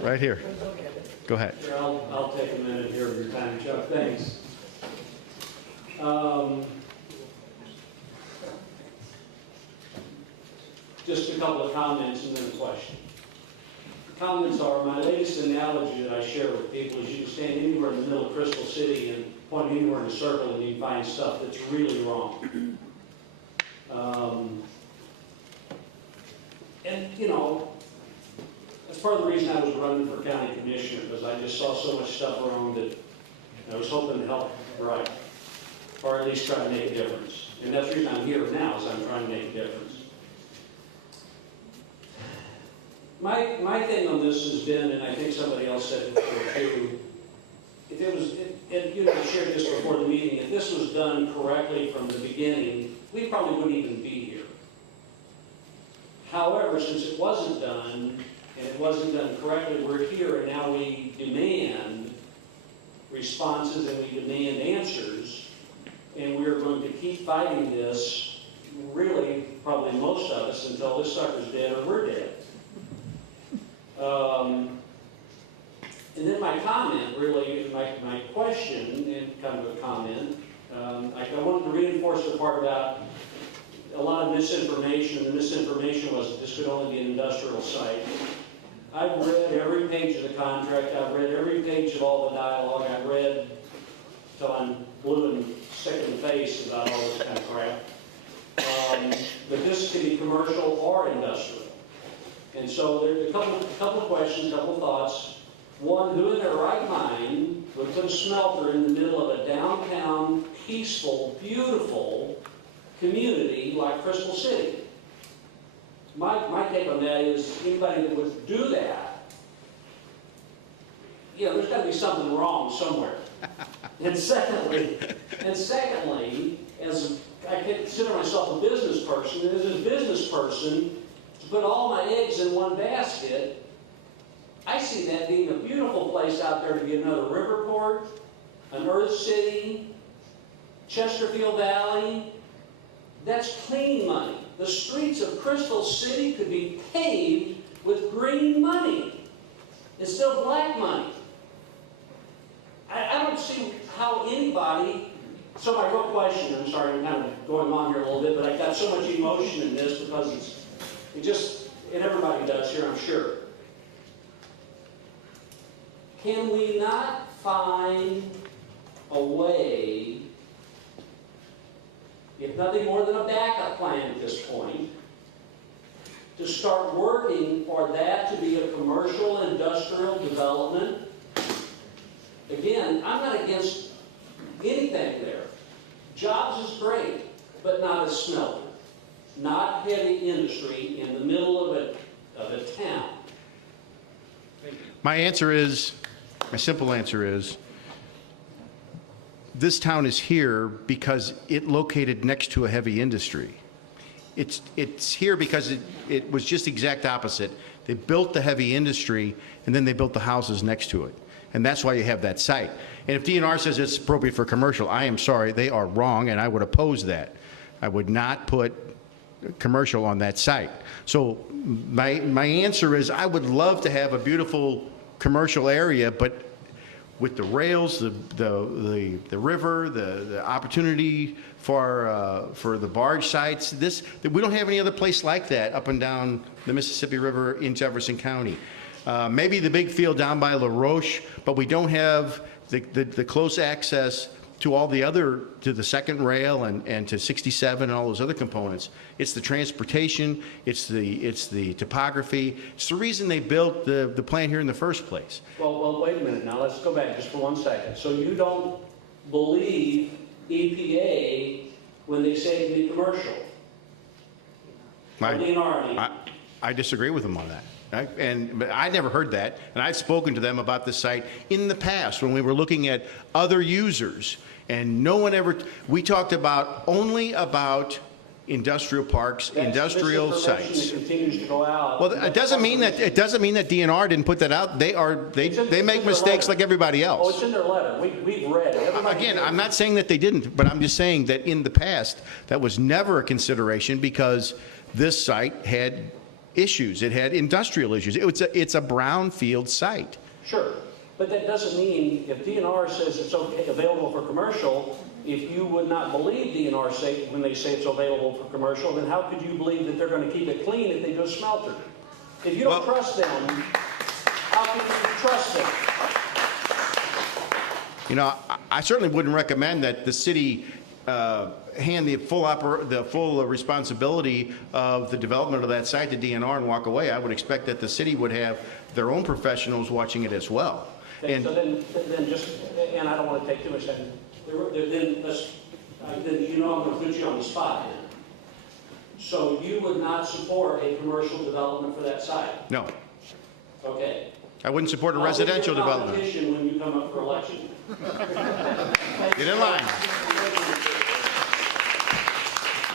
Right here. Go ahead. Sure, I'll take a minute here of your time, Chuck. Thanks. Just a couple of comments and then a question. The comments are, my latest analogy that I share with people is you can stand anywhere in the middle of Crystal City and point anywhere in a circle and you can find stuff that's really wrong. And, you know, that's part of the reason I was running for county commissioner, because I just saw so much stuff wrong that I was hoping to help right, or at least try to make a difference. And that's the reason I'm here now, is I'm trying to make a difference. My thing on this has been, and I think somebody else said it too, if it was, and you know, I shared this before the meeting, if this was done correctly from the beginning, we probably wouldn't even be here. However, since it wasn't done, and it wasn't done correctly, we're here, and now we demand responses and we demand answers, and we're going to keep fighting this, really, probably most of us, until this sucker's dead or we're dead. And then my comment, really, my question, and kind of a comment, I wanted to reinforce the part about a lot of misinformation. The misinformation was that this could only be an industrial site. I've read every page of the contract. I've read every page of all the dialogue. I've read till I'm blue and sick in the face about all this kind of crap. But this could be commercial or industrial. And so there's a couple of questions, a couple of thoughts. One, who in their right mind would put a smelter in the middle of a downtown, peaceful, beautiful community like Crystal City? My take on that is anybody that would do that, you know, there's got to be something wrong somewhere. And secondly, as I consider myself a business person, and as a business person, to put all my eggs in one basket, I see that being a beautiful place out there to be another Riverport, an Earth City, Chesterfield Valley. That's clean money. The streets of Crystal City could be paved with green money instead of black money. I don't see how anybody. So my real question, I'm sorry, I'm kind of going on here a little bit, but I got so much emotion in this because and everybody does here, I'm sure. Can we not find a way, if nothing more than a backup plan at this point, to start working for that to be a commercial industrial development? Again, I'm not against anything there. Jobs is great, but not a smelter. Not heavy industry in the middle of a town. My simple answer is, this town is here because it located next to a heavy industry. It's here because it was just exact opposite. They built the heavy industry and then they built the houses next to it. And that's why you have that site. And if DNR says it's appropriate for commercial, I am sorry, they are wrong, and I would oppose that. I would not put commercial on that site. So my answer is, I would love to have a beautiful commercial area, but with the rails, the river, the opportunity for the barge sites, we don't have any other place like that up and down the Mississippi River in Jefferson County. Maybe the big field down by La Roche, but we don't have the close access to all the other, to the second rail and to 67 and all those other components. It's the transportation, it's the topography. It's the reason they built the plant here in the first place. Well, wait a minute now. Let's go back just for 1 second. So you don't believe EPA when they say it can be commercial? I disagree with them on that. But I never heard that, and I've spoken to them about this site in the past when we were looking at other users, and no one ever. We talked only about industrial parks, industrial sites. That continues to go out. Well, it doesn't mean that DNR didn't put that out. They make mistakes like everybody else. Oh, it's in their letter. We've read it. Again, I'm not saying that they didn't, but I'm just saying that in the past that was never a consideration because this site had issues. It had industrial issues. It's a brownfield site. Sure, but that doesn't mean if DNR says it's okay, available for commercial, if you would not believe DNR say, when they say it's available for commercial, then how could you believe that they're going to keep it clean if they do a smelter? If you don't trust them, how can you trust them? You know, I certainly wouldn't recommend that the city hand the full responsibility of the development of that site to DNR and walk away. I would expect that the city would have their own professionals watching it as well. Okay, so then just, and I don't want to take too much time, then you know I'm going to put you on the spot then. So you would not support a commercial development for that site? No, Okay. I wouldn't support a residential development. Competition when you come up for election. Get in line.